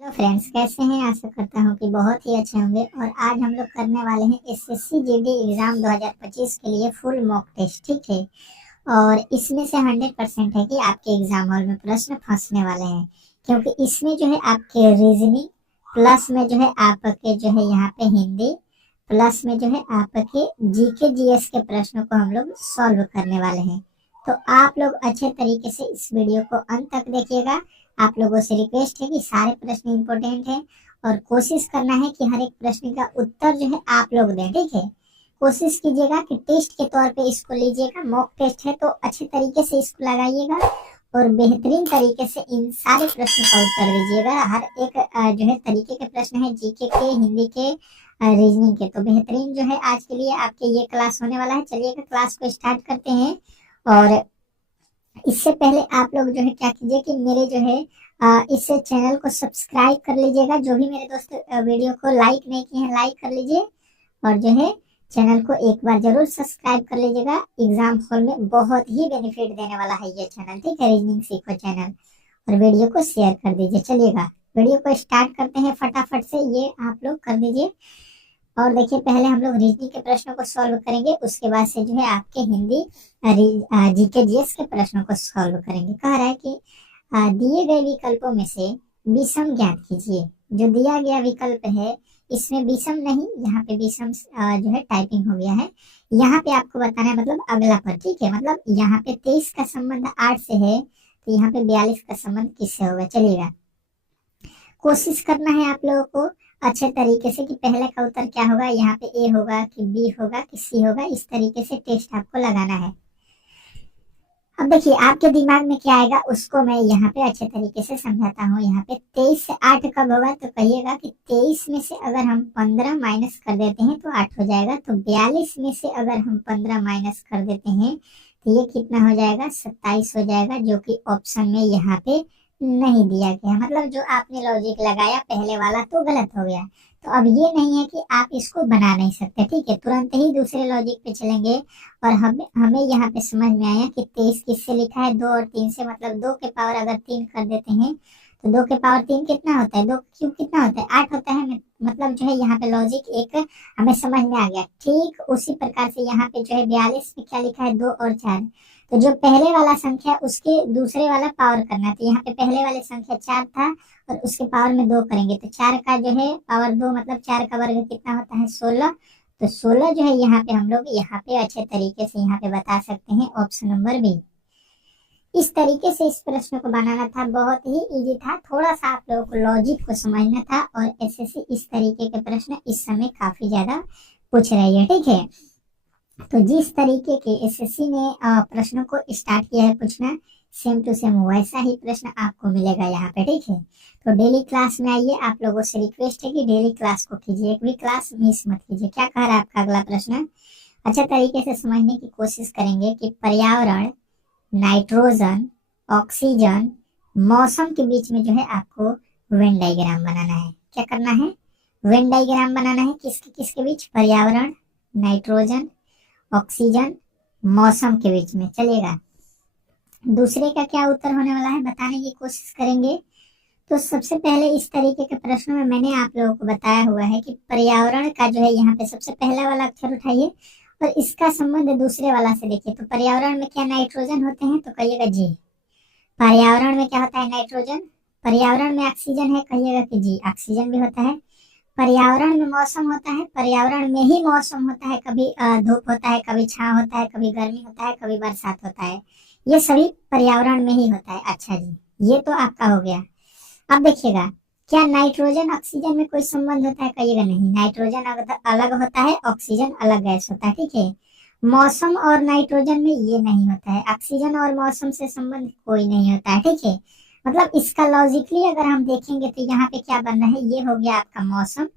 Hello friends, कैसे हैं। आशा करता हूँ कि बहुत ही अच्छे होंगे। और आज हम लोग करने वाले हैं एसएससी जीडी एग्जाम 2025 के लिए फुल मॉक टेस्ट। ठीक है। और इसमें से 100% है कि आपके एग्जाम हॉल में प्रश्न फंसने वाले हैं, क्योंकि इसमें जो है आपके रीजनिंग प्लस में जो है आपके जो है यहाँ पे हिंदी प्लस में जो है आपके जीके जीएस के प्रश्नों को हम लोग सॉल्व करने वाले हैं। तो आप लोग अच्छे तरीके से इस वीडियो को अंत तक देखिएगा। आप लोगों से रिक्वेस्ट है कि सारे प्रश्न इंपॉर्टेंट है और कोशिश करना है कि हर एक प्रश्न का उत्तर जो है आप लोग दें। ठीक है। कोशिश कीजिएगा कि टेस्ट के तौर पे इसको लीजिएगा। मॉक टेस्ट है तो अच्छे तरीके से इसको लगाइएगा और बेहतरीन तरीके से इन सारे प्रश्न का उत्तर दीजिएगा। हर एक जो है तरीके के प्रश्न है, जीके के, हिंदी के, रीजनिंग के। तो बेहतरीन जो है आज के लिए आपके ये क्लास होने वाला है। चलिएगा क्लास को स्टार्ट करते हैं। और इससे पहले आप लोग जो है क्या कीजिए कि मेरे जो है इस चैनल को सब्सक्राइब कर लीजिएगा। जो भी मेरे दोस्त वीडियो को लाइक नहीं किए हैं, लाइक कर लीजिए। और जो है चैनल को एक बार जरूर सब्सक्राइब कर लीजिएगा। एग्जाम हॉल में बहुत ही बेनिफिट देने वाला है ये चैनल। ठीक है, रीजनिंग सीखो चैनल। और वीडियो को शेयर कर दीजिए। चलिएगा वीडियो को स्टार्ट करते हैं फटाफट से। ये आप लोग कर दीजिए। और देखिए, पहले हम लोग रीजनिंग के प्रश्नों को सॉल्व करेंगे, उसके बाद से जो है आपके हिंदी जीके जीएस के प्रश्नों को सॉल्व करेंगे। कह रहा है कि दिए गए विकल्पों में से विषम ज्ञात कीजिए। जो दिया गया विकल्प है इसमें विषम नहीं, यहाँ पे विषम जो है टाइपिंग हो गया है। यहाँ पे आपको बताना है मतलब अगला पर। ठीक है, मतलब यहाँ पे 23 का संबंध 8 से है, तो यहाँ पे 42 का संबंध किससे होगा। चलिएगा कोशिश करना है आप लोगों को अच्छे तरीके से कि पहले का उत्तर क्या होगा, यहाँ पे ए होगा कि बी होगा कि सी होगा। इस तरीके से टेस्ट आपको लगाना है। अब देखिए आपके दिमाग में क्या आएगा उसको मैं यहाँ पे अच्छे तरीके से समझाता हूँ। यहाँ पे 23 से 8 कब होगा, तो कहिएगा कि 23 में से अगर हम 15 माइनस कर देते हैं तो 8 हो जाएगा। तो 42 में से अगर हम 15 माइनस कर देते हैं तो ये कितना हो जाएगा, 27 हो जाएगा, जो कि ऑप्शन में यहाँ पे नहीं दिया गया। मतलब जो आपने लॉजिक लगाया पहले वाला तो गलत हो गया। तो अब ये नहीं है कि आप इसको बना नहीं सकते। ठीक है, तुरंत ही दूसरे लॉजिक पे चलेंगे। और हमें यहाँ पे समझ में आया कि 23 किससे लिखा है, 2 और 3 से। मतलब 2 के पावर अगर 3 कर देते हैं तो 2 के पावर 3 कितना होता है, 2 क्यूब कितना होता है, 8 होता है। मतलब जो है यहाँ पे लॉजिक एक हमें समझ में आ गया। ठीक उसी प्रकार से यहाँ पे जो है 42 में क्या लिखा है, 2 और 4। तो जो पहले वाला संख्या उसके दूसरे वाला पावर करना है। तो यहाँ पे पहले वाले संख्या 4 था और उसके पावर में 2 करेंगे तो 4 का जो है पावर 2, मतलब 4 का वर्ग कितना होता है, 16। तो 16 जो है यहाँ पे हम लोग यहाँ पे अच्छे तरीके से यहाँ पे बता सकते हैं ऑप्शन नंबर बी। इस तरीके से इस प्रश्न को बनाना था, बहुत ही इजी था। थोड़ा सा आप लोगों को लॉजिक को समझना था। और एसएससी इस तरीके के प्रश्न इस समय काफी ज्यादा पूछ रही है। ठीक है, तो जिस तरीके के एसएससी ने प्रश्नों को स्टार्ट किया है पूछना, सेम टू सेम वैसा ही प्रश्न आपको मिलेगा यहाँ पे। ठीक है, तो डेली क्लास में आइए। आप लोगों से रिक्वेस्ट है कि डेली क्लास को कीजिए, एक भी क्लास मिस मत कीजिए। क्या कह रहा है आपका अगला प्रश्न, अच्छे तरीके से समझने की कोशिश करेंगे कि पर्यावरण, नाइट्रोजन, ऑक्सीजन, मौसम के बीच में जो है आपको वेन डायग्राम बनाना है। क्या करना है, वेन डायग्राम बनाना है। किसके किसके बीच, पर्यावरण, नाइट्रोजन, ऑक्सीजन, मौसम के बीच में। चलेगा दूसरे का क्या उत्तर होने वाला है बताने की कोशिश करेंगे। तो सबसे पहले इस तरीके के प्रश्नों में मैंने आप लोगों को बताया हुआ है कि पर्यावरण का जो है यहाँ पे सबसे पहला वाला अक्षर उठाइए और इसका संबंध दूसरे वाला से देखिए। तो पर्यावरण में क्या नाइट्रोजन होते हैं, तो कहिएगा जी। पर्यावरण में क्या होता है, नाइट्रोजन। पर्यावरण में ऑक्सीजन है, कहिएगा कि जी ऑक्सीजन भी होता है। पर्यावरण में मौसम होता है, पर्यावरण में ही मौसम होता है। कभी धूप होता है, कभी छांव होता है, कभी गर्मी होता है, कभी बरसात होता है। ये सभी पर्यावरण में ही होता है। अच्छा जी, ये तो आपका हो गया। अब देखिएगा, क्या नाइट्रोजन ऑक्सीजन में कोई संबंध होता है, कहिएगा नहीं। नाइट्रोजन अलग होता है, ऑक्सीजन अलग गैस होता है। ठीक है, मौसम और नाइट्रोजन में ये नहीं होता है। ऑक्सीजन और मौसम से संबंध कोई नहीं होता है। ठीक है, मतलब इसका लॉजिकली अगर हम देखेंगे तो यहाँ पे क्या बन रहा है, ये हो गया आपका मौसम।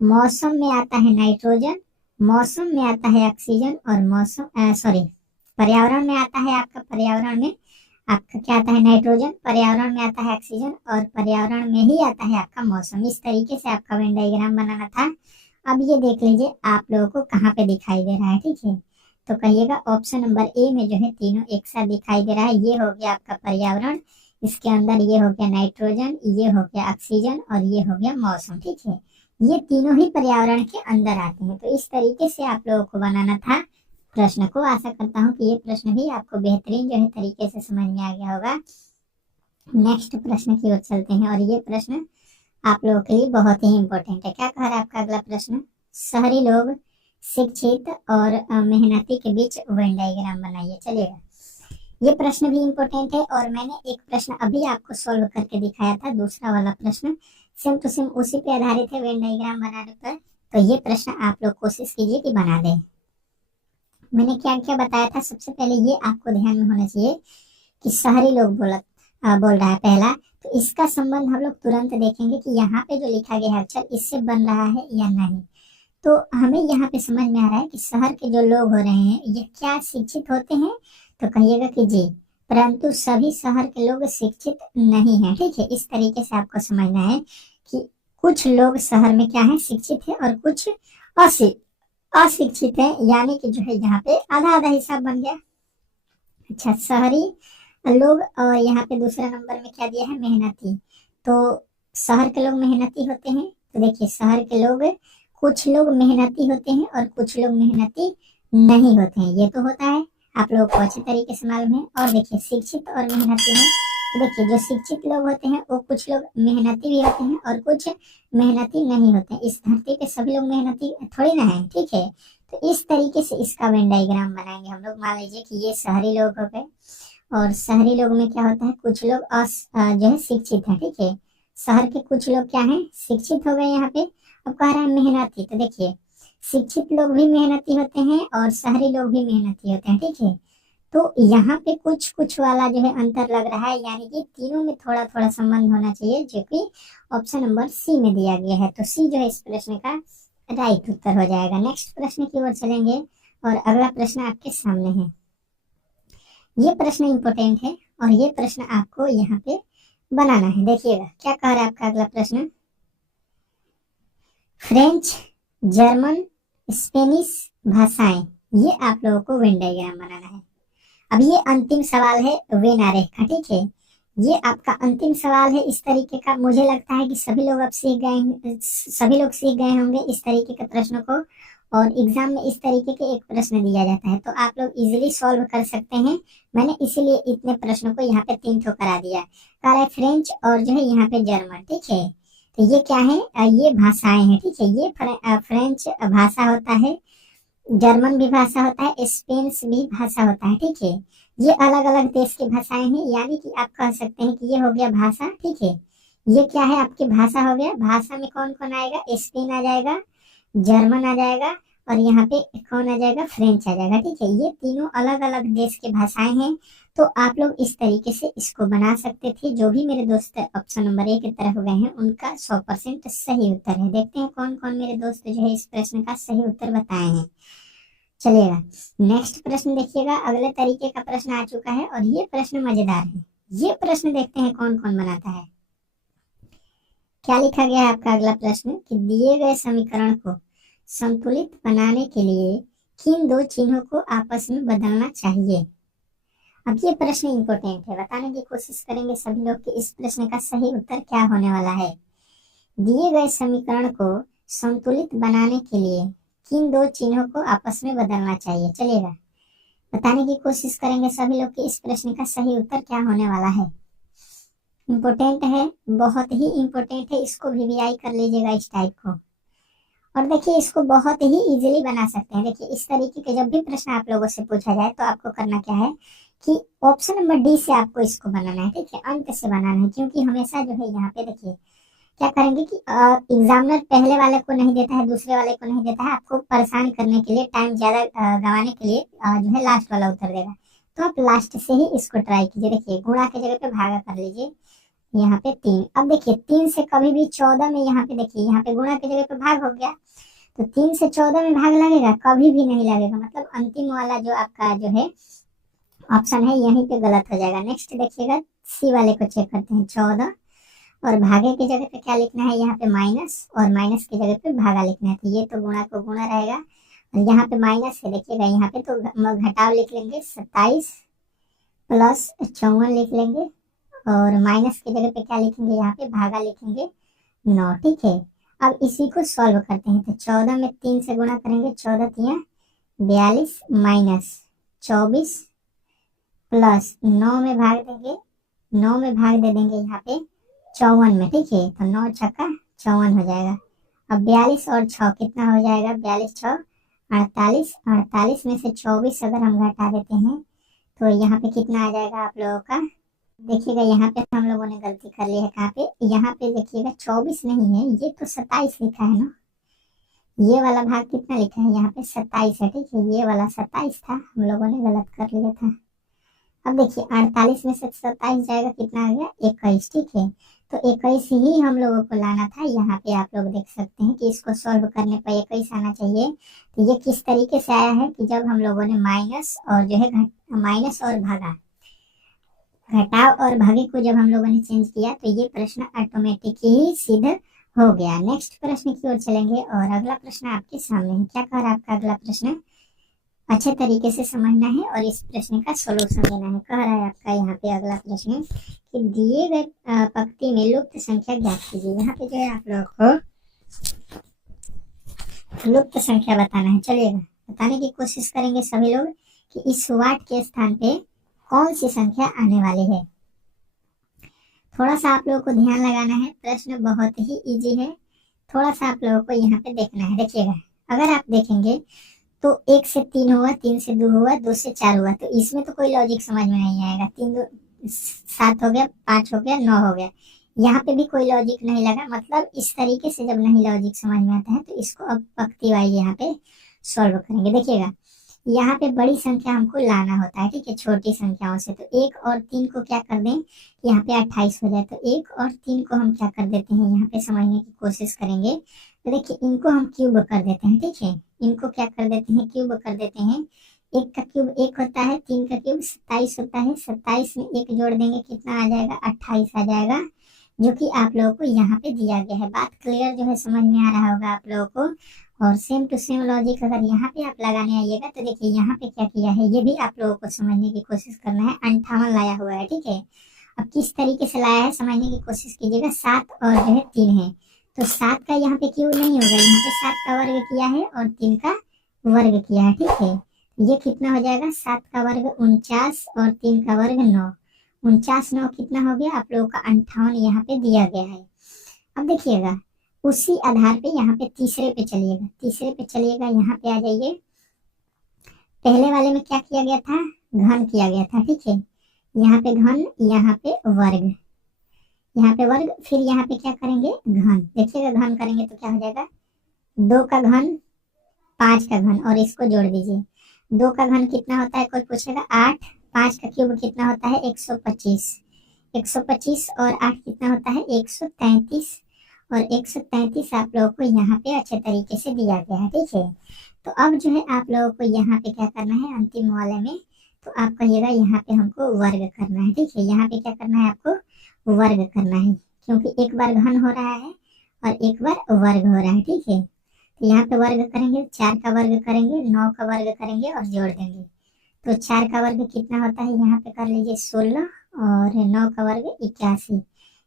मौसम में आता है नाइट्रोजन, मौसम में आता है ऑक्सीजन, और मौसम सॉरी पर्यावरण में आता है आपका, पर्यावरण में आपका क्या आता है, नाइट्रोजन। पर्यावरण में आता है ऑक्सीजन और पर्यावरण में ही आता है आपका मौसम। इस तरीके से आपका वेन डायग्राम बनाना था। अब ये देख लीजिए आप लोगों को कहाँ पे दिखाई दे रहा है। ठीक है, तो कहिएगा ऑप्शन नंबर ए में जो है तीनों एक साथ दिखाई दे रहा है। ये हो गया आपका पर्यावरण, इसके अंदर ये हो गया नाइट्रोजन, ये हो गया ऑक्सीजन और ये हो गया मौसम। ठीक है, ये तीनों ही पर्यावरण के अंदर आते हैं। तो इस तरीके से आप लोगों को बनाना था प्रश्न को। आशा करता हूँ कि ये प्रश्न भी आपको बेहतरीन जो है तरीके से समझ में आ गया होगा। नेक्स्ट प्रश्न की ओर चलते हैं और ये प्रश्न आप लोगों के लिए बहुत ही इम्पोर्टेंट है। क्या कह रहा है आपका अगला प्रश्न? शहरी लोग, शिक्षित और मेहनती के बीच वेन डायग्राम बनाइए। चलिएगा, ये प्रश्न भी इम्पोर्टेंट है और मैंने एक प्रश्न अभी आपको सॉल्व करके दिखाया था, दूसरा वाला प्रश्न सेम टू सेम उसी पे आधारित है, वेन डायग्राम बनाने पर। तो ये प्रश्न आप लोग कोशिश कीजिए कि बना दें। मैंने क्या क्या बताया था? सबसे पहले ये आपको ध्यान में होना चाहिए कि शहरी लोग बोल रहा है पहला, तो इसका संबंध हम लोग तुरंत देखेंगे कि यहाँ पे जो लिखा गया है अक्षर इससे बन रहा है या नहीं। तो हमें यहाँ पे समझ में आ रहा है कि शहर के जो लोग हो रहे हैं ये क्या शिक्षित होते हैं? तो कहिएगा कि जी, परंतु सभी शहर के लोग शिक्षित नहीं है। ठीक है, इस तरीके से आपको समझना है कि कुछ लोग शहर में क्या है, शिक्षित है और कुछ अशिक्षित है, यानी कि जो है यहाँ पे आधा आधा हिसाब बन गया। अच्छा, शहरी लोग और यहाँ पे दूसरा नंबर में क्या दिया है, मेहनती। तो शहर के लोग मेहनती होते हैं। तो देखिए, शहर के लोग, कुछ लोग मेहनती होते हैं और कुछ लोग मेहनती नहीं होते हैं, ये तो होता है, आप लोगों को अच्छी तरीके से मालूम है। और देखिए, शिक्षित और मेहनती में, तो देखिए जो शिक्षित लोग होते हैं वो कुछ लोग मेहनती भी होते हैं और कुछ मेहनती नहीं होते हैं। इस धरती पे सभी लोग मेहनती थोड़ी ना है। ठीक है, तो इस तरीके से इसका वेन डायग्राम बनाएंगे हम लोग। मान लीजिए कि ये शहरी लोग हो गए और शहरी लोग में क्या होता है, कुछ लोग जो है शिक्षित है। ठीक है, शहर के कुछ लोग क्या है, शिक्षित हो गए। यहाँ पे अब कह रहा है मेहनती, तो देखिए शिक्षित लोग भी मेहनती होते हैं और शहरी लोग भी मेहनती होते हैं। ठीक है, तो यहाँ पे कुछ कुछ वाला जो है अंतर लग रहा है, यानी कि तीनों में थोड़ा थोड़ा संबंध होना चाहिए, जो कि ऑप्शन नंबर सी में दिया गया है। तो सी जो है इस प्रश्न का राइट उत्तर हो जाएगा। नेक्स्ट प्रश्न की ओर चलेंगे और अगला प्रश्न आपके सामने है। ये प्रश्न इंपॉर्टेंट है और ये प्रश्न आपको यहाँ पे बनाना है। देखिएगा क्या कह रहा है आपका अगला प्रश्न। फ्रेंच, जर्मन, स्पेनिश भाषाएं, ये आप लोगों को वेन डायग्राम बनाना है। अब ये अंतिम सवाल है वेन आरेख का। ठीक है, ये आपका अंतिम सवाल है इस तरीके का। मुझे लगता है कि सभी लोग सीख गए होंगे इस तरीके के प्रश्नों को, और एग्जाम में इस तरीके के एक प्रश्न दिया जाता है तो आप लोग इजीली सॉल्व कर सकते हैं। मैंने इसीलिए इतने प्रश्नों को यहाँ पे 3 ठो करा दिया। कह रहा है फ्रेंच और जो है यहाँ पे जर्मन। ठीक है, तो ये क्या है, ये भाषाएं हैं। ठीक है, ये फ्रेंच भाषा होता है, जर्मन भी भाषा होता है, स्पेनिश भी भाषा होता है। ठीक है, ये अलग अलग देश की भाषाएं हैं, यानी कि आप कह सकते हैं कि ये हो गया भाषा। ठीक है, ये क्या है, आपकी भाषा हो गया। भाषा में कौन कौन आएगा, स्पेन आ जाएगा, जर्मन आ जाएगा और यहाँ पे कौन आ जाएगा, फ्रेंच आ जाएगा। ठीक है, ये तीनों अलग अलग देश की भाषाएं हैं। तो आप लोग इस तरीके से इसको बना सकते थे। जो भी मेरे दोस्त ऑप्शन नंबर ए की तरफ गए हैं उनका 100% सही उत्तर है। देखते हैं कौन कौन मेरे दोस्त जो है इस प्रश्न का सही उत्तर बताए हैं। चलिएगा, नेक्स्ट प्रश्न देखिएगा। अगले तरीके का प्रश्न आ चुका है और ये प्रश्न मजेदार है। ये प्रश्न देखते हैं कौन कौन बनाता है। क्या लिखा गया है आपका अगला प्रश्न कि दिए गए समीकरण को संतुलित बनाने के लिए किन दो चिन्हों को आपस में बदलना चाहिए। अब ये प्रश्न इंपॉर्टेंट है, बताने की कोशिश करेंगे सभी लोग कि इस प्रश्न का सही उत्तर क्या होने वाला है। दिए गए समीकरण को संतुलित बनाने के लिए किन दो चिन्हों को आपस में बदलना चाहिए। चलिएगा, बताने की कोशिश करेंगे सभी लोग कि इस प्रश्न का सही उत्तर क्या होने वाला है। इम्पोर्टेंट है, बहुत ही इम्पोर्टेंट है, इसको वीवीआई कर लीजिएगा इस टाइप को। और देखिए इसको बहुत ही इजीली बना सकते हैं। देखिए इस तरीके के जब भी प्रश्न आप लोगों से पूछा जाए तो आपको करना क्या है कि ऑप्शन नंबर डी से आपको इसको बनाना है। ठीक है, अंत से बनाना है, क्योंकि हमेशा जो है यहाँ पे देखिए क्या करेंगे कि एग्जामिनर पहले वाले को नहीं देता है, दूसरे वाले को नहीं देता है, आपको परेशान करने के लिए, टाइम ज्यादा गंवाने के लिए जो है लास्ट वाला उत्तर देगा। तो आप लास्ट से ही इसको ट्राई कीजिए। देखिए गुणा के जगह पे भागा कर लीजिए, यहाँ पे 3। अब देखिए 3 से कभी भी 14 में, यहाँ पे देखिए यहाँ पे गुणा की जगह पे भाग हो गया, तो 3 से 14 में भाग लगेगा, कभी भी नहीं लगेगा। मतलब अंतिम वाला जो आपका जो है ऑप्शन है यहीं पे गलत हो जाएगा। नेक्स्ट देखिएगा, सी वाले को चेक करते हैं। 14 और भागे की जगह पे क्या लिखना है, यहाँ पे माइनस, और माइनस की जगह पे भागा लिखना है। तो ये तो गुणा को गुणा रहेगा और यहाँ पे माइनस है, देखिएगा यहाँ पे तो घटाव लिख लेंगे, 27 प्लस 54 लिख लेंगे और माइनस की जगह पे क्या लिखेंगे, यहाँ पे भागा लिखेंगे 9। ठीक है, अब इसी को सॉल्व करते हैं। तो 14 में 3 से गुणा करेंगे, 14 तिया 42 माइनस 24 प्लस 9 में भाग देंगे, 9 में भाग दे देंगे यहाँ पे 54 में। ठीक है, तो 9 छक्का 54 हो जाएगा। अब 42 और 6 कितना हो जाएगा, 42 6 48, 48 में से 24 अगर हम घटा देते हैं तो यहाँ पे कितना आ जाएगा आप लोगों का। देखिएगा यहाँ पे हम लोगों ने गलती कर ली है, कहाँ पे, यहाँ पे देखिएगा 24 नहीं है, ये तो 27 लिखा है ना। ये वाला भाग कितना लिखा है, यहाँ पे 27 है। ठीक है, ये वाला 27 था, हम लोगों ने गलत कर लिया था। अब देखिए 48 में से 27 जाएगा, कितना आ गया 21। ठीक है, तो 21 ही हम लोगों को लाना था। यहाँ पे आप लोग देख सकते हैं कि इसको सॉल्व करने पर 21 आना चाहिए। तो ये किस तरीके से आया है कि जब हम लोगों ने माइनस और जो है माइनस और भागा, घटाव और भागे को जब हम लोगों ने चेंज किया तो ये प्रश्न ऑटोमेटिक ही सिद्ध हो गया। नेक्स्ट प्रश्न की ओर चलेंगे और अगला प्रश्न आपके सामने है। क्या कह रहा है आपका अगला प्रश्न, अच्छे तरीके से समझना है और इस प्रश्न का सॉल्यूशन देना है। कह रहा है आपका यहाँ पे अगला प्रश्न कि दिए गए पंक्ति में लुप्त संख्या ज्ञात कीजिए। यहाँ पे जो है आप लोगों को लुप्त संख्या बताना है। चलिएगा, बताने की कोशिश करेंगे सभी लोग कि इस वाट के स्थान पे कौन सी संख्या आने वाली है। थोड़ा सा आप लोगों को ध्यान लगाना है, प्रश्न बहुत ही इजी है, थोड़ा सा आप लोगों को यहाँ पे देखना है। देखिएगा, अगर आप देखेंगे तो 1 से 3 हुआ, 3 से 2 हुआ, 2 से 4 हुआ, तो इसमें तो कोई लॉजिक समझ में नहीं आएगा। 3 2 7 हो गया, 5 हो गया, 9 हो गया, यहाँ पे भी कोई लॉजिक नहीं लगा। मतलब इस तरीके से जब नहीं लॉजिक समझ में आता है तो इसको अब पंक्ति वाइज यहाँ पे सॉल्व करेंगे। देखिएगा, यहाँ पे बड़ी संख्या हमको लाना होता है, ठीक है, छोटी संख्याओं से। तो 1 और 3 को क्या कर दें, यहाँ पे 28 हो जाए, तो 1 और 3 को हम क्या कर देते हैं, यहाँ पे समझने की कोशिश करेंगे। तो देखिए, इनको हम क्यूब कर देते हैं। ठीक है, इनको क्या कर देते हैं, क्यूब कर देते हैं। 1 का क्यूब 1 होता है, 3 का क्यूब 27 होता है। 27 में 1 जोड़ देंगे, कितना आ जाएगा, 28 आ जाएगा, जो कि आप लोगों को यहाँ पे दिया गया है। बात क्लियर जो है समझ में आ रहा होगा आप लोगों को। और सेम टू सेम लॉजिक अगर यहाँ पे आप लगाने आइएगा तो देखिए यहाँ पे क्या किया है, ये भी आप लोगों को समझने की कोशिश करना है। 58 लाया हुआ है। ठीक है, अब किस तरीके से लाया है समझने की कोशिश कीजिएगा। 7 और जो है 3 है, तो 7 का यहाँ पे क्यों नहीं होगा, यहाँ पे 7 का वर्ग किया है और 3 का वर्ग किया है। ठीक है, ये कितना हो जाएगा, 7 का वर्ग 49 और 3 का वर्ग 9, 49 9 कितना हो गया आप लोगों का 58 यहाँ पे दिया गया है। अब देखिएगा, उसी आधार पे यहाँ पे तीसरे पे चलिएगा, तीसरे पे चलिएगा, यहाँ पे आ जाइए। पहले वाले में क्या किया गया था, घन किया गया था। ठीक है, यहाँ पे घन, यहाँ पे वर्ग, यहाँ पे वर्ग, फिर यहाँ पे क्या करेंगे, घन। देखिएगा, घन करेंगे तो क्या हो जाएगा, 2 का घन 5 का घन, और इसको जोड़ दीजिए। 2 का घन कितना होता है, कोई पूछेगा 8, 5 का क्यूब कितना होता है 125, 125 और 8 कितना होता है 133, और 133 आप लोगों को यहाँ पे अच्छे तरीके से दिया गया है। ठीक है, तो अब जो है आप लोगों को यहाँ पे क्या करना है, अंतिम वाले में तो आप कहिएगा यहाँ पे हमको वर्ग करना है। ठीक है, यहाँ पे क्या करना है, आपको वर्ग करना है, क्योंकि एक बार घन हो रहा है और एक बार वर्ग हो रहा है। ठीक है, तो यहाँ पे वर्ग करेंगे, 4 का वर्ग करेंगे, 9 का वर्ग करेंगे और जोड़ देंगे। तो 4 का वर्ग कितना होता है, यहाँ पे कर लीजिए 16, और 9 का वर्ग 81,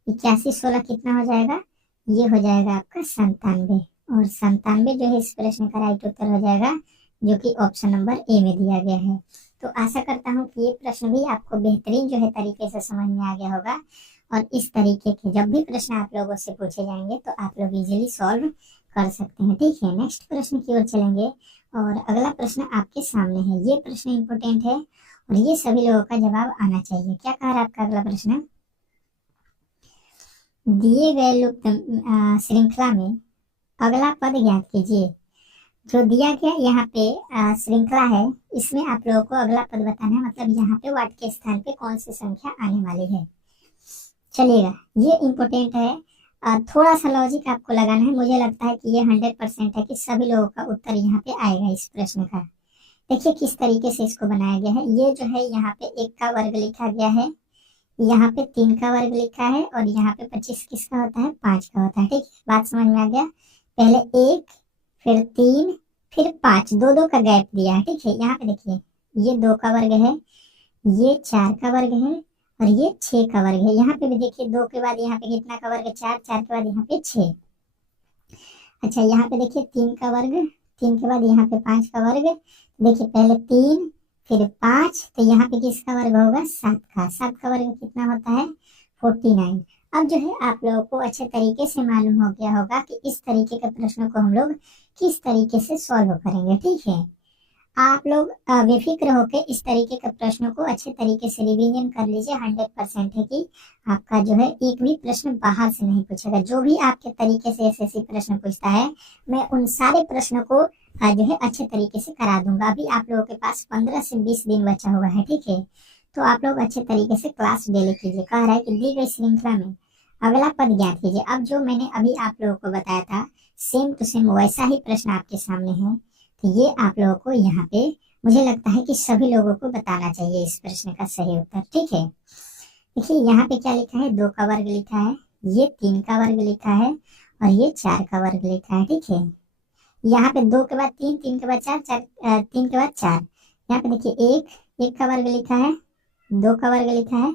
81 16 कितना हो जाएगा, ये हो जाएगा आपका 97, और 97 जो है इस प्रश्न का राइट उत्तर हो जाएगा, जो कि ऑप्शन नंबर ए में दिया गया है। तो आशा करता हूँ कि ये प्रश्न भी आपको बेहतरीन जो है तरीके से समझ में आ गया होगा, और इस तरीके के जब भी प्रश्न आप लोगों से पूछे जाएंगे तो आप लोग इजीली सॉल्व कर सकते हैं। ठीक है, नेक्स्ट प्रश्न की ओर चलेंगे और अगला प्रश्न आपके सामने है। ये प्रश्न इंपोर्टेंट है और ये सभी लोगों का जवाब आना चाहिए। क्या कह रहा है आपका अगला प्रश्न, दिए गए लुप्त श्रृंखला में अगला पद ज्ञात कीजिए। जो दिया गया यहाँ पे श्रृंखला है, इसमें आप लोगों को अगला पद बताना है, मतलब यहाँ पे वाट के स्थान पे कौन सी संख्या आने वाली है। चलिएगा, ये इम्पोर्टेंट है, थोड़ा सा लॉजिक आपको लगाना है। मुझे लगता है कि ये 100% है कि सभी लोगों का उत्तर यहाँ पे आएगा इस प्रश्न का। देखिए किस तरीके से इसको बनाया गया है। ये जो है यहाँ पे 1 का वर्ग लिखा गया है, यहाँ पे 3 का वर्ग लिखा है, और यहाँ पे 25 किसका होता है, 5 का होता है। ठीक है, बात समझ में आ गया। पहले 1, फिर 3, फिर 5, 2 2 का गैप दिया है। ठीक है, यहाँ पे देखिए, ये 2 का वर्ग है, ये 4 का वर्ग है, और ये 6 का वर्ग है। यहाँ पे भी देखिए 2 के बाद यहाँ पे कितना का वर्ग है, 4, 4 के बाद यहाँ पे 6। अच्छा यहाँ पे देखिए 3 का वर्ग, 3 के बाद यहाँ पे 5 का वर्ग। देखिए पहले 3 फिर 5, तो यहाँ पे किसका वर्ग होगा, 7 का। 7 का वर्ग कितना होता है, 49। अब जो है आप लोगों को अच्छे तरीके से मालूम हो गया होगा कि इस तरीके के प्रश्नों को हम लोग किस तरीके से सॉल्व करेंगे। ठीक है, आप लोग बेफिक्र होकर इस तरीके के प्रश्नों को अच्छे तरीके से रिवीजन कर लीजिए। 100% है कि आपका जो है एक भी प्रश्न बाहर से नहीं पूछेगा। जो भी आपके तरीके से एसएससी प्रश्न पूछता है, मैं उन सारे प्रश्नों को जो है अच्छे तरीके से करा दूंगा। अभी आप लोगों के पास 15 से 20 दिन बचा हुआ है। ठीक है, तो आप लोग अच्छे तरीके से क्लास डेली कीजिए। कह रहा है कि दी गई श्रृंखला में अगला पद ज्ञात कीजिए। अब जो मैंने अभी आप लोगों को बताया था सेम टू सेम वैसा ही प्रश्न आपके सामने है। तो ये आप लोगों को यहाँ पे मुझे लगता है कि सभी लोगों को बताना चाहिए इस प्रश्न का सही उत्तर। ठीक है, देखिए यहाँ पे क्या लिखा है, 2 का वर्ग लिखा है, ये 3 का वर्ग लिखा है और ये 4 का वर्ग लिखा है। ठीक है, यहाँ पे 2 के बाद 3, 3 के बाद 4, 3 के बाद 4। यहाँ पे देखिए 1 का वर्ग लिखा है, 2 का वर्ग लिखा है,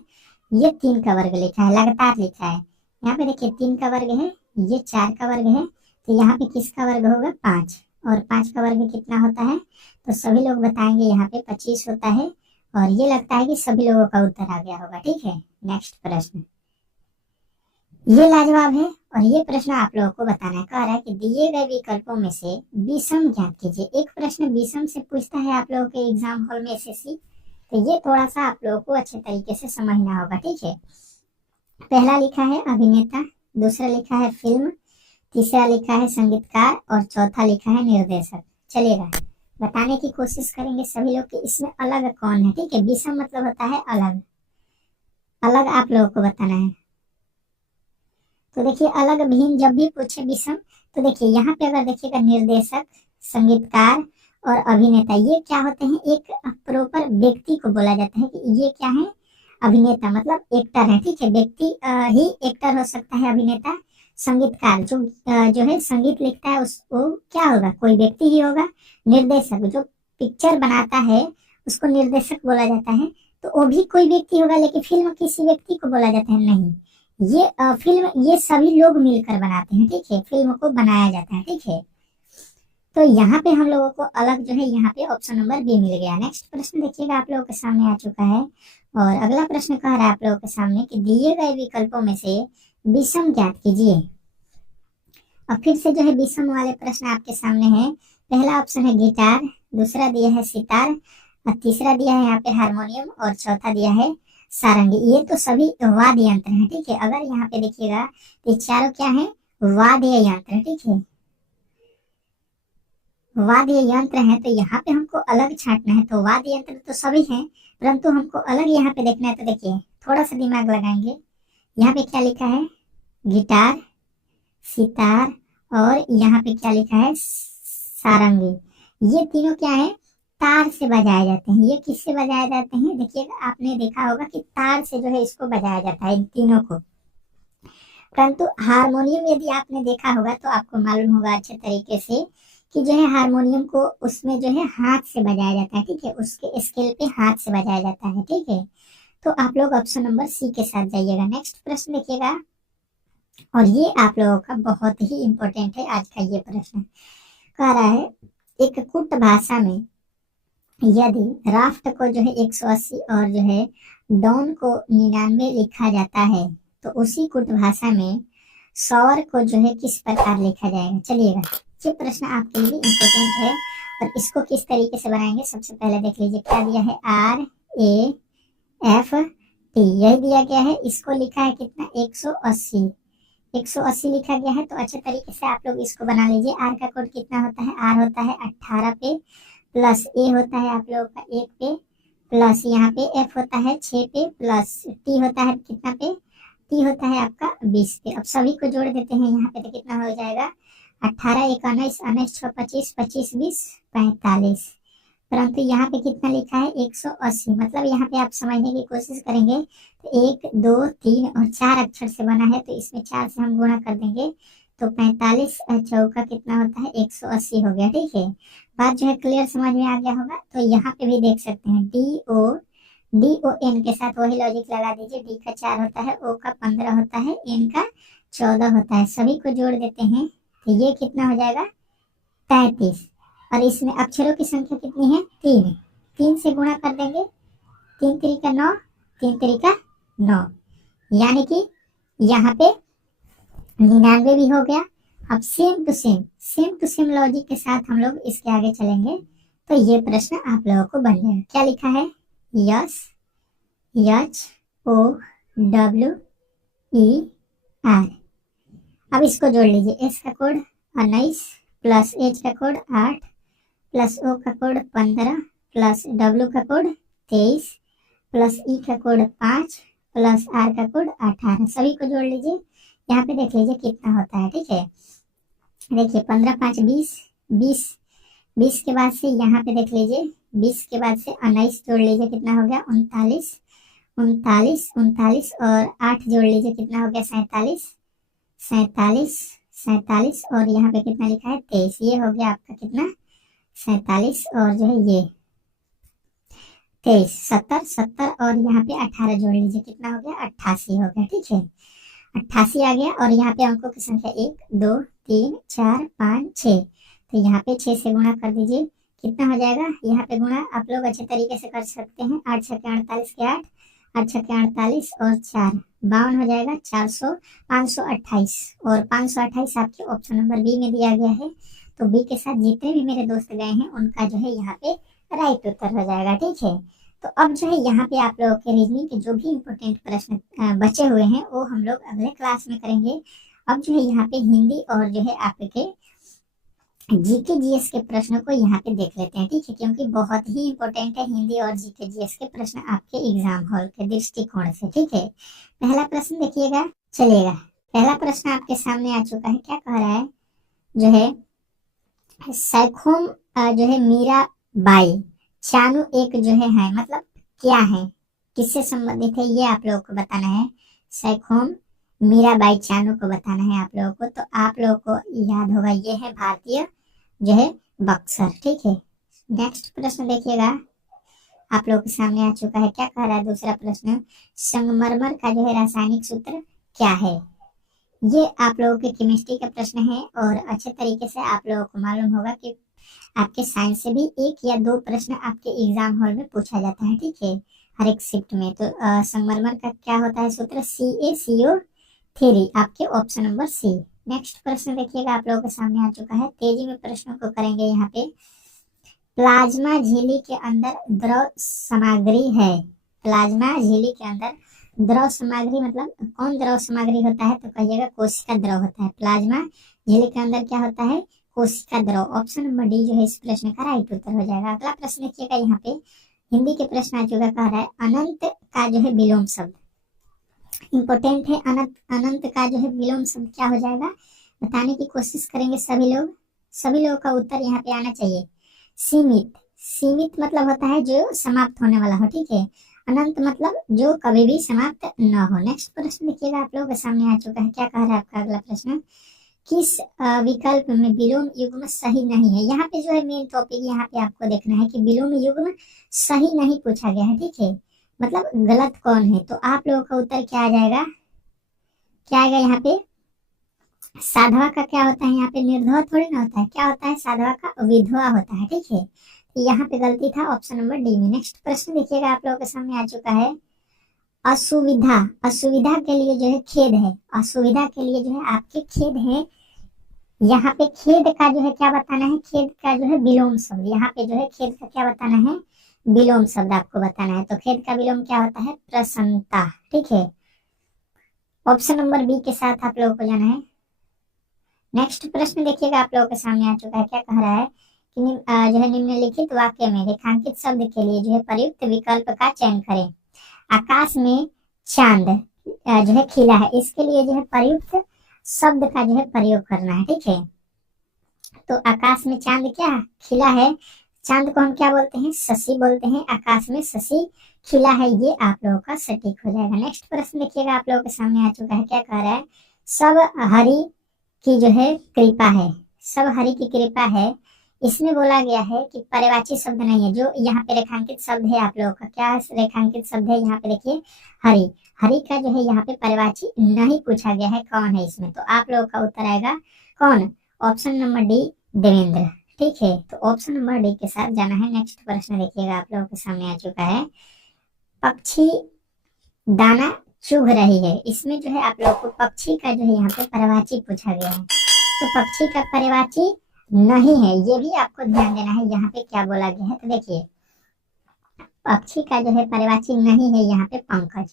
ये 3 का वर्ग लिखा है, लगातार लिखा है। यहाँ पे देखिए 3 का वर्ग है, ये 4 का वर्ग है, तो यहाँ पे किसका वर्ग होगा, 5। और 5 का वर्ग कितना होता है, तो सभी लोग बताएंगे यहाँ पे 25 होता है। और ये लगता है कि सभी लोगों का उत्तर आ गया होगा। ठीक है, नेक्स्ट प्रश्न ये लाजवाब है और ये प्रश्न आप लोगों को बताना है। कह रहा है कि दिए गए विकल्पों में से विषम ज्ञात कीजिए। एक प्रश्न विषम से पूछता है आप लोगों के एग्जाम हॉल में एसएससी, तो ये थोड़ा सा आप लोगों को अच्छे तरीके से समझना होगा। ठीक है, पहला लिखा है अभिनेता, दूसरा लिखा है फिल्म, तीसरा लिखा है संगीतकार और चौथा लिखा है निर्देशक। चलेगा, बताने की कोशिश करेंगे सभी लोग कि इसमें अलग कौन है। ठीक है, विषम मतलब होता है अलग, अलग आप लोगों को बताना है। तो देखिए अलग भिन्न जब भी पूछे विषम, तो देखिए यहाँ पे अगर देखिएगा निर्देशक, संगीतकार और अभिनेता, ये क्या होते हैं, एक प्रॉपर व्यक्ति को बोला जाता है कि ये क्या है, अभिनेता मतलब एक्टर है। ठीक है, व्यक्ति ही एक्टर हो सकता है अभिनेता। संगीतकार जो है संगीत लिखता है उसको क्या होगा, कोई व्यक्ति ही होगा। निर्देशक जो पिक्चर बनाता है उसको निर्देशक बोला जाता है, तो वो भी कोई व्यक्ति होगा। लेकिन फिल्म किसी व्यक्ति को बोला जाता है नहीं, ये फिल्म ये सभी लोग मिलकर बनाते हैं। ठीक है, फिल्म को बनाया जाता है। ठीक है, तो यहाँ पे हम लोगों को अलग जो है यहाँ पे ऑप्शन नंबर बी मिल गया। नेक्स्ट प्रश्न देखिएगा आप लोगों के सामने आ चुका है और अगला प्रश्न कह रहा है आप लोगों के सामने कि दिए गए विकल्पों में से विषम ज्ञात कीजिए। अब फिर से जो है विषम वाले प्रश्न आपके सामने है। पहला ऑप्शन है गिटार, दूसरा दिया है सितार, और तीसरा दिया है यहाँ पे हारमोनियम और चौथा दिया है सारंगी। ये तो सभी वाद्य यंत्र हैं। ठीक है, अगर यहाँ पे देखिएगा तो चारों क्या है, वाद्य यंत्र। ठीक है, वाद्य यंत्र है, तो यहाँ पे हमको अलग छांटना है। तो वाद्य यंत्र तो सभी हैं, परंतु हमको अलग यहाँ पे देखना है। तो देखिए थोड़ा सा दिमाग लगाएंगे, यहाँ पे क्या लिखा है, गिटार, सितार और यहाँ पे क्या लिखा है, सारंगी। ये तीनों क्या है, तार से बजाए जाते हैं। ये किससे बजाए जाते हैं, देखिएगा आपने देखा होगा कि तार से जो है इसको बजाया जाता है इन तीनों को। परंतु हारमोनियम यदि आपने देखा होगा तो आपको मालूम होगा अच्छे तरीके से कि जो है हारमोनियम को उसमें जो है हाथ से बजाया जाता है। ठीक है, उसके स्केल पे हाथ से बजाया जाता है। ठीक है, तो आप लोग ऑप्शन नंबर सी के साथ जाइएगा। नेक्स्ट प्रश्न देखिएगा और ये आप लोगों का बहुत ही इंपॉर्टेंट है आज का ये प्रश्न। कह रहा है एक कुट भाषा में यदि राफ्ट को जो है 180 और जो है डाउन को 99 लिखा जाता है, तो उसी कुट भाषा में सौर को जो है किस प्रकार लिखा जाएगा। चलिएगा, ये प्रश्न आपके लिए इम्पोर्टेंट है और इसको किस तरीके से बनाएंगे सबसे पहले देख लीजिए। क्या दिया है, RAFT, यही दिया गया है। इसको लिखा है कितना, 180, 180 लिखा गया है। तो अच्छे तरीके से आप लोग इसको बना लीजिए। आर का कोड कितना होता है, आर होता है 18 पे, प्लस ए होता है आप लोगों का 1 पे, प्लस यहाँ पे एफ होता है 6 पे, प्लस टी होता है कितना पे, टी होता है आपका 20 पे। अब सभी को जोड़ देते हैं यहाँ पे, तो कितना हो जाएगा, 18 1 19, 19 6 25, 25 20 45। परंतु यहाँ पे कितना लिखा है, 180। मतलब यहाँ पे आप समझने की कोशिश करेंगे तो 1 2 3 और 4 अक्षर से बना है, तो इसमें 4 से हम गुणा कर देंगे तो 45 चौका कितना होता है, 180 हो गया। ठीक है, बात जो है क्लियर समझ में आ गया होगा। तो यहाँ पे भी देख सकते हैं DO DON के साथ वही लॉजिक लगा दीजिए। D का 4 होता है, O का 15 होता है, N का 14 होता है। सभी को जोड़ देते हैं तो ये कितना हो जाएगा 33। और इसमें अक्षरों की संख्या कितनी है 3। 3 से गुणा कर देंगे, 3 3 9, 3 3 9, यानी कि यहाँ पे 99 भी हो गया। अब सेम टू सेम लॉजिक के साथ हम लोग इसके आगे चलेंगे तो ये प्रश्न आप लोगों को बन जाएगा। क्या लिखा है, यस HOWER। अब इसको जोड़ लीजिए, S का कोड 19 प्लस H का कोड 8 प्लस O का कोड 15 प्लस W का कोड 23 प्लस E का कोड 5 प्लस R का कोड 18। सभी को जोड़ लीजिए, यहाँ पे देख लीजिए कितना होता है। ठीक है, देखिए 15 5 20, 20 के बाद से यहाँ पे देख लीजिए 20 के बाद से 19 जोड़ लीजिए, कितना हो गया 39 और 8 जोड़ लीजिए, कितना हो गया 47 और यहाँ पे कितना लिखा है 23। ये हो गया आपका कितना 47 और जो है ये 23 70 और यहाँ पे 18 जोड़ लीजिए, कितना हो गया 88 हो गया। ठीक है, 88 आ गया। और यहाँ पे अंकों की संख्या 1 2 3 4 5 6, तो यहाँ पे 6 से गुणा कर दीजिए, कितना हो जाएगा। यहाँ पे गुणा आप लोग अच्छे तरीके से कर सकते हैं। 8 छक्के 48 के 8, 8 छक्के 48 और 4 52 हो जाएगा। 528 और 528 आपके ऑप्शन नंबर बी में दिया गया है। तो बी के साथ जितने भी मेरे दोस्त गए हैं उनका जो है यहाँ पे राइट उत्तर हो जाएगा। ठीक है, तो अब जो है यहाँ पे आप लोगों के रीजनिंग के जो भी इम्पोर्टेंट प्रश्न बचे हुए हैं वो हम लोग अगले क्लास में करेंगे। अब जो है यहाँ पे हिंदी और जो है आपके जीके जीएस के प्रश्नों को यहाँ पे देख लेते हैं। ठीक है, क्योंकि बहुत ही इम्पोर्टेंट है हिंदी और जीके जीएस के प्रश्न आपके एग्जाम हॉल के दृष्टिकोण से। ठीक है, पहला प्रश्न देखिएगा, चलिएगा। पहला प्रश्न आपके सामने आ चुका है। क्या कह रहा है, जो है सैखोम जो है मीरा बाई चानू एक जो है मतलब क्या है, किससे संबंधित है, ये आप लोगों को बताना है। सैखोम मीराबाई चानू को बताना है आप लोगों को। तो आप लोगों को याद होगा ये है भारतीय जो है बक्सर। ठीक है, नेक्स्ट प्रश्न देखिएगा, आप लोगों के सामने आ चुका है। क्या कह रहा है दूसरा प्रश्न, संगमरमर का जो है रासायनिक सूत्र क्या है। ये आप लोगों के केमिस्ट्री का प्रश्न है और अच्छे तरीके से आप लोगों को मालूम होगा कि आपके साइंस से भी 1 या 2 प्रश्न आपके एग्जाम हॉल में पूछा जाता है। ठीक है, हर एक शिफ्ट में। तो संगमरमर का क्या होता है सूत्र, CaCO3, आपके ऑप्शन नंबर सी। नेक्स्ट प्रश्न देखिएगा, आप लोगों के सामने आ चुका है। तेजी में प्रश्नों को करेंगे यहाँ पे। प्लाज्मा झिल्ली के अंदर द्रव सामग्री है। प्लाज्मा झिल्ली के अंदर द्रव सामग्री मतलब कौन द्रव सामग्री होता है, तो कहिएगा कोशिका द्रव होता है। प्लाज्मा झिल्ली के अंदर क्या होता है, कोशिका द्रव। ऑप्शन नंबर डी जो है इस प्रश्न का राइट उत्तर हो जाएगा। अगला प्रश्न देखिएगा, यहाँ पे हिंदी के प्रश्न आ चुका, कह रहा है अनंत का जो है विलोम शब्द। इंपॉर्टेंट है, अनंत का जो है विलोम शब्द क्या हो जाएगा, बताने की कोशिश करेंगे सभी लोग। सभी लोगों का उत्तर यहाँ पे आना चाहिए। सीमित मतलब होता है जो समाप्त होने वाला हो। ठीक है, अनंत मतलब जो कभी भी समाप्त न हो। नेक्स्ट प्रश्न देखिएगा, आप लोगों के सामने आ चुका है। क्या कह रहा है आपका अगला प्रश्न, किस विकल्प में विलोम युग्म सही नहीं है। यहाँ पे जो है मेन टॉपिक यहाँ पे आपको देखना है कि विलोम युग्म सही नहीं पूछा गया है। ठीक है, मतलब गलत कौन है। तो आप लोगों का उत्तर क्या आ जाएगा, क्या आएगा यहाँ पे, साधवा का क्या होता है, यहाँ पे निर्धवा थोड़ी ना होता है, क्या होता है, साधवा का विधवा होता है। ठीक है, यहाँ पे गलती था ऑप्शन नंबर डी में। नेक्स्ट प्रश्न देखिएगा, आप लोगों के सामने आ चुका है। असुविधा के लिए जो है खेद है। असुविधा के लिए जो है आपके खेद है। यहाँ पे खेद का जो है क्या बताना है, खेद का जो है विलोम शब्द। यहाँ पे जो है खेद का क्या बताना है, विलोम शब्द आपको बताना है। तो खेद का विलोम क्या होता है, प्रसन्नता। ठीक है, ऑप्शन नंबर बी के साथ आप लोगों को जाना है। नेक्स्ट प्रश्न देखिएगा, आप लोगों के सामने आ चुका है। क्या कह रहा है कि जो है निम्नलिखित वाक्य में रेखांकित शब्द के लिए जो है प्रयुक्त विकल्प का चयन करें। आकाश में चांद जो है खिला है, इसके लिए जो है प्रयुक्त शब्द का जो है प्रयोग करना है। ठीक है, तो आकाश में चांद क्या खिला है, चांद को हम क्या बोलते हैं, शशि बोलते हैं। आकाश में शशि खिला है, ये आप लोगों का सटीक हो जाएगा। नेक्स्ट प्रश्न देखिएगा, आप लोगों के सामने आ चुका है। क्या कह रहा है, सब हरि की जो है कृपा है। सब हरि की कृपा है, इसमें बोला गया है कि पर्यायवाची शब्द नहीं है। जो यहाँ पे रेखांकित शब्द है आप लोगों का, क्या रेखांकित शब्द है यहाँ पे देखिए, हरि। हरि का जो है यहाँ पे पर्यायवाची नहीं पूछा गया है, कौन है इसमें। तो आप लोगों का उत्तर आएगा कौन, ऑप्शन नंबर डी, देवेंद्र। ठीक है, तो ऑप्शन नंबर डी के साथ जाना है। नेक्स्ट प्रश्न देखिएगा, आप लोगों के सामने आ चुका है, पक्षी दाना चुभ रही है। इसमें जो है आप लोग को पक्षी का जो है यहाँ पे पर्यायवाची पूछा गया है, तो पक्षी का पर्यायवाची नहीं है, ये भी आपको ध्यान देना है। यहाँ पे क्या बोला गया है, तो देखिए पक्षी का जो है पर्यायवाची नहीं है यहाँ पे पंकज।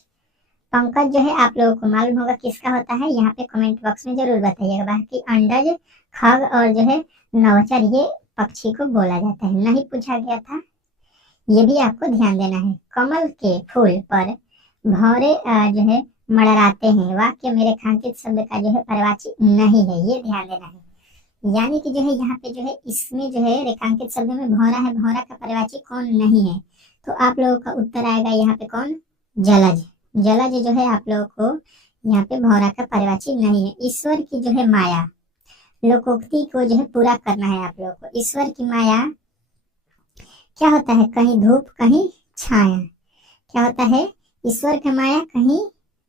पंकज जो है आप लोगों को मालूम होगा किसका होता है, यहाँ पे कमेंट बॉक्स में जरूर बताइएगा। बाकी अंडज, खग और जो है नवचर, ये पक्षी को बोला जाता है, नहीं पूछा गया था, ये भी आपको ध्यान देना है। कमल के फूल पर भौरे जो है मड़राते हैं, वाक्य में रेखांकित शब्द का जो है पर्यायवाची नहीं है, ये ध्यान देना है। यानी कि जो है यहाँ पे जो है इसमें जो है रेखांकित शब्द में भौरा है, भौरा का पर्यायवाची कौन नहीं है, तो आप लोगों का उत्तर आएगा यहाँ पे कौन, जलज। जलज जो है आप लोगों को यहाँ पे भौरा का पर्यायवाची नहीं है। ईश्वर की जो है माया, लोकोक्ति को जो है पूरा करना है आप लोगों को। ईश्वर की माया क्या होता है, कहीं धूप कहीं छाया। क्या होता है, ईश्वर की माया कहीं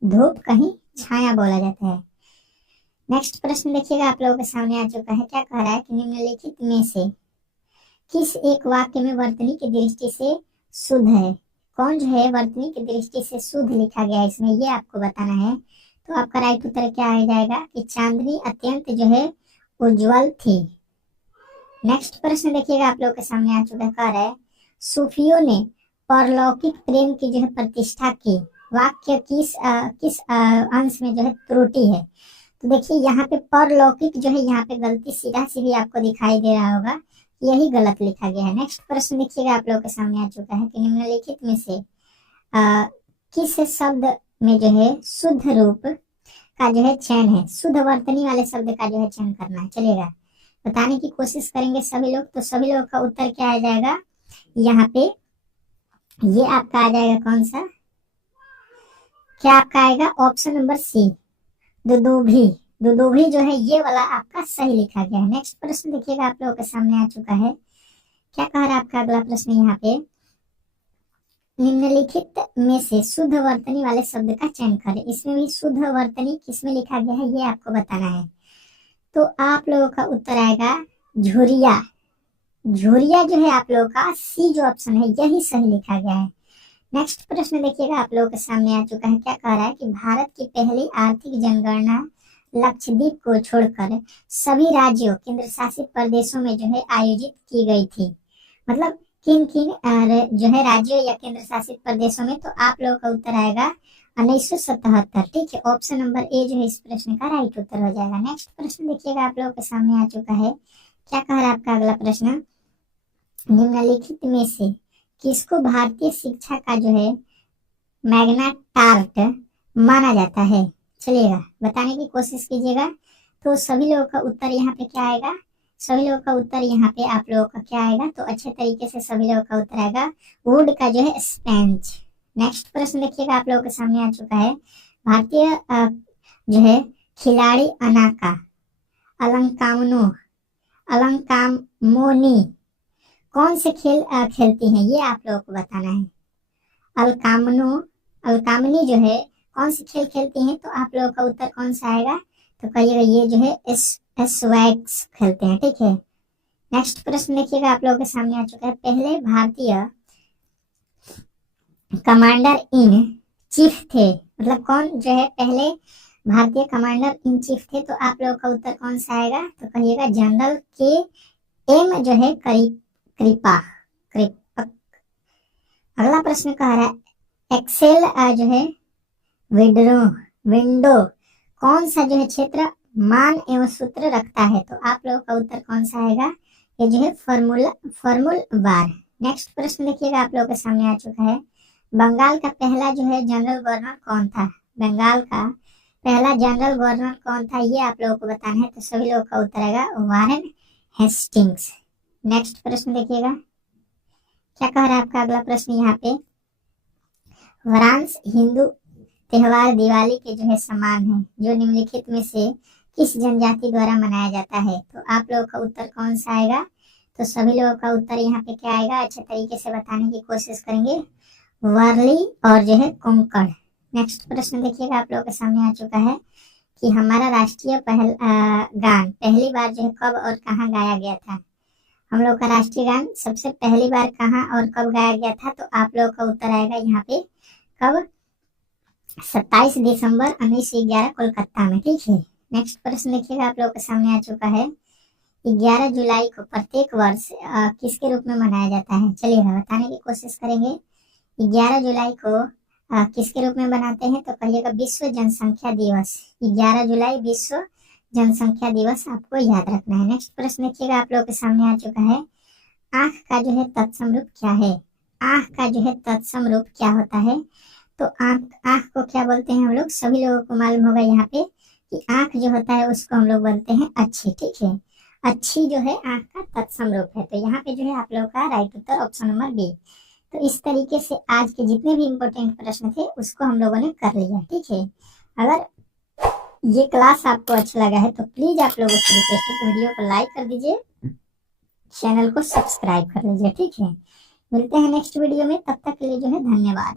धूप कहीं छाया बोला जाता है। नेक्स्ट प्रश्न देखिएगा, आप लोगों के सामने आ चुका है, क्या कह रहा है कि निम्नलिखित में से किस एक वाक्य में वर्तनी की दृष्टि से शुद्ध है। कौन जो है वर्तनी की दृष्टि से शुद्ध लिखा गया है इसमें, ये आपको बताना है। तो आपका राइट उत्तर क्या आ जाएगा कि चांदनी अत्यंत जो है उज्जवल थी। नेक्स्ट प्रश्न देखिएगा, आप लोगों के सामने आ चुका है, कह रहा है सूफियों ने परलौकिक प्रेम की जो है प्रतिष्ठा की। वाक्य किस अंश में जो है त्रुटि है, तो देखिए यहाँ पे परलौकिक जो है यहाँ पे गलती सीधा सीधी आपको दिखाई दे रहा होगा, यही गलत लिखा गया है। नेक्स्ट प्रश्न देखिएगा, आप लोगों के सामने आ चुका है कि निम्नलिखित में से किस शब्द में जो है शुद्ध रूप का जो है चयन है। शुद्ध वर्तनी वाले शब्द का जो है चयन करना है, चलेगा, बताने की कोशिश करेंगे सभी लोग। तो सभी लोग का उत्तर क्या आ जाएगा यहाँ पे, ये आपका आ जाएगा कौन सा, क्या आपका आएगा ऑप्शन नंबर सी, दुदुभी। दुदुभी जो है ये वाला आपका सही लिखा गया है। नेक्स्ट प्रश्न देखिएगा, आप लोगों के सामने आ चुका है, क्या कह रहा है आपका अगला प्रश्न यहाँ पे, निम्नलिखित में से शुद्ध वर्तनी वाले शब्द का चयन करें। इसमें भी शुद्ध वर्तनी किसमें लिखा गया है, ये आपको बताना है। तो आप लोगों का उत्तर आएगा झुरिया। झुरिया जो है आप लोगों का सी जो ऑप्शन है यही सही लिखा गया है। नेक्स्ट प्रश्न देखिएगा, आप लोगों के सामने आ चुका है, क्या कह रहा है कि भारत की पहली आर्थिक जनगणना लक्षद्वीप को छोड़कर सभी राज्यों केंद्र शासित प्रदेशों में जो है आयोजित की गई थी। मतलब किन किन जो है राज्यों या केंद्र शासित प्रदेशों में, तो आप लोगों का उत्तर आएगा 1977। ठीक है, ऑप्शन नंबर ए जो है इस प्रश्न का राइट उत्तर हो जाएगा। नेक्स्ट प्रश्न देखिएगा, आप लोगों के सामने आ चुका है, क्या कह रहा है आपका अगला प्रश्न, निम्नलिखित में से किसको भारतीय शिक्षा का जो है मैग्ना टार्ट माना जाता है। चलिएगा, बताने की कोशिश कीजिएगा। तो सभी लोगों का उत्तर यहाँ पे क्या आएगा, सभी लोगों का उत्तर यहाँ पे आप लोगों का क्या आएगा, तो अच्छे तरीके से सभी लोगों का उत्तर आएगा वुड का जो है स्पेंच। नेक्स्ट प्रश्न देखिएगा, आप लोगों के सामने आ चुका है, भारतीय जो है खिलाड़ी अनाका अलंकामोनी कौन से खेल खेलती हैं, ये आप लोगों को बताना है। अलकामनी जो है कौन से खेल खेलती हैं, तो आप लोगों का उत्तर कौन सा आएगा, तो कहिएगा ये जो है स्वैग्स खेलते हैं। ठीक है, नेक्स्ट प्रश्न देखिएगा, आप लोगों के सामने आ चुका है, पहले भारतीय कमांडर इन चीफ थे। मतलब कौन जो है पहले भारतीय कमांडर इन चीफ थे, तो आप लोगों का उत्तर कौन सा आएगा, तो कहिएगा जनरल के एम जो है कृपा। अगला प्रश्न कह रहा है एक्सेल जो है विंडो कौन सा जो है क्षेत्र मान एवं सूत्र रखता है, तो आप लोगों का उत्तर कौन सा आएगा, ये जो है फॉर्मूल बार। नेक्स्ट प्रश्न देखिएगा, आप लोगों के सामने आ चुका है, बंगाल का पहला जो है जनरल गवर्नर कौन था। बंगाल का पहला जनरल गवर्नर कौन था, ये आप लोगों को बताना है। तो सभी लोगों का उत्तर आएगा वारेन हेस्टिंग्स। नेक्स्ट प्रश्न देखिएगा, क्या कह रहा है आपका अगला प्रश्न यहाँ पे, वारांश हिंदू त्योहार दिवाली के जो है समान है, जो निम्नलिखित में से किस जनजाति द्वारा मनाया जाता है, तो आप लोगों का उत्तर कौन सा आएगा, तो सभी लोगों का उत्तर यहाँ पे क्या आएगा, अच्छे तरीके से बताने की कोशिश करेंगे, वारली और जो है कोंकण। नेक्स्ट प्रश्न देखिएगा, आप लोगों के सामने आ चुका है कि हमारा राष्ट्रीय गान पहली बार जो है कब और कहाँ गाया गया था। हम लोग का राष्ट्रीय गान सबसे पहली बार कहाँ और कब गाया गया था, तो आप लोगों का उत्तर आएगा यहाँ पे कब, 27 दिसंबर 1911 कोलकाता में। ठीक है। नेक्स्ट प्रश्न देखिएगा, आप लोगों के सामने आ चुका है, 11 जुलाई को प्रत्येक वर्ष किसके रूप में मनाया जाता है। चलिए बताने की कोशिश करेंगे। 11 जुलाई को किसके रूप में मनाते हैं, तो कहिएगा विश्व जनसंख्या दिवस। 11 जुलाई विश्व जनसंख्या दिवस आपको याद रखना है। नेक्स्ट प्रश्न देखिएगा, आप लोगों के सामने आ चुका है, आंख का जो है तत्सम रूप क्या है। आंख का जो है तत्सम रूप क्या होता है, तो आंख को क्या बोलते हैं हम लोग, सभी लोगों को मालूम होगा यहाँ पे कि आंख जो होता है उसको हम लोग बोलते हैं अच्छी। ठीक है, अच्छी जो है आंख का तत्सम रूप है। तो यहाँ पे जो है आप लोगों का राइट उत्तर ऑप्शन नंबर बी। तो इस तरीके से आज के जितने भी इम्पोर्टेंट प्रश्न थे उसको हम लोगों ने कर लिया। ठीक है, अगर ये क्लास आपको अच्छा लगा है तो प्लीज आप लोगों से रिक्वेस्ट है वीडियो को लाइक कर दीजिए, चैनल को सब्सक्राइब कर लीजिए। ठीक है, मिलते हैं नेक्स्ट वीडियो में, तब तक के लिए जो है धन्यवाद।